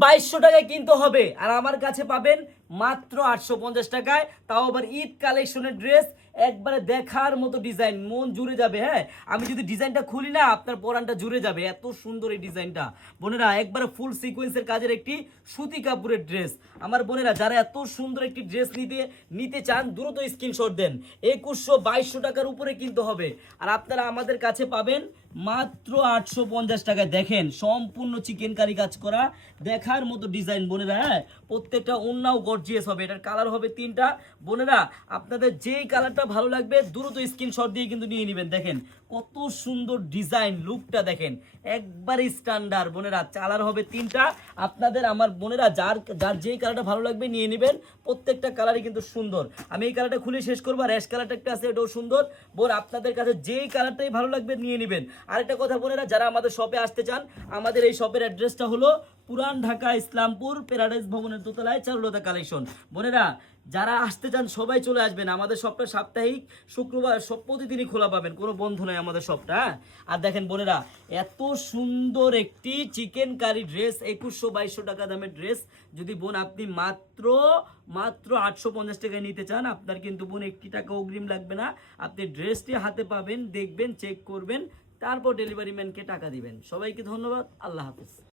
2200 টাকায় কিনতে হবে, আর আমার কাছে পাবেন মাত্র 850 টাকায়, তাও আবার ঈদ কালেকশনের ড্রেস। একবারে দেখার মতো ডিজাইন, মন জুড়ে যাবে। হ্যাঁ, আমি যদি ডিজাইনটা খুলি না, আপনার পরানটা জুড়ে যাবে, এত সুন্দর এই ডিজাইনটা। বোনেরা, একবারে ফুল সিকোয়েন্সের কাজের একটি সুতি কাপড়ের ড্রেস। আমার বোনেরা, যারা এত সুন্দর একটি ড্রেস নিতে চান, দ্রুত স্ক্রিনশট দেন। 2100-2200 টাকার উপরে কিনতে হবে, আর আপনারা আমাদের কাছে পাবেন মাত্র 850 টাকায়। দেখেন, সম্পূর্ণ চিকেন কারি কাজ করা, দেখার মতো ডিজাইন বোনেরা। হ্যাঁ, প্রত্যেকটা ওন্নাও গর্জিয়াস হবে। এটার কালার হবে 3টা। বোনেরা, আপনাদের যেই কালারটা ভালো লাগবে দ্রুত স্ক্রিনশট দিয়ে কিন্তু নিয়ে নেবেন। দেখেন কত সুন্দর ডিজাইন, লুকটা দেখেন, একবারে স্ট্যান্ডার্ড। বোনেরা, কালার হবে 3টা। আপনাদের, আমার বোনেরা, যার যার যেই কালারটা ভালো লাগবে নিয়ে নেবেন। প্রত্যেকটা কালারই কিন্তু সুন্দর। আমি এই কালারটা খুলে শেষ করবো। আর অ্যাশ কালারটা একটা আছে, এটাও সুন্দর। বোন, আপনাদের কাছে যেই কালারটাই ভালো লাগবে নিয়ে নেবেন। আরেকটা কথা বোনেরা, যারা আমাদের শপে আসতে চান, আমাদের এই শপের অ্যাড্রেসটা হলো পুরান ঢাকা ইসলামপুর প্যারাডাইস ভবনের দোতলায় চারুলতা কালেকশন। বোনেরা, যারা আসতে চান সবাই চলে আসবেন। আমাদের শপটা সাপ্তাহিক শুক্রবার, সব প্রতিদিনই খোলা পাবেন, কোনো বন্ধ নয় আমাদের শপটা। আর দেখেন বোনেরা, এত সুন্দর একটি চিকেন কারি ড্রেস, 2100-2200 টাকা দামের ড্রেস, যদি বোন আপনি মাত্র 850 টাকায় নিতে চান, আপনার কিন্তু বোন 1 টাকা অগ্রিম লাগবে না। আপনি ড্রেসটি হাতে পাবেন, দেখবেন, চেক করবেন, তারপর ডেলিভারি ম্যানকে টাকা দিবেন। সবাইকে ধন্যবাদ। আল্লাহ হাফেজ।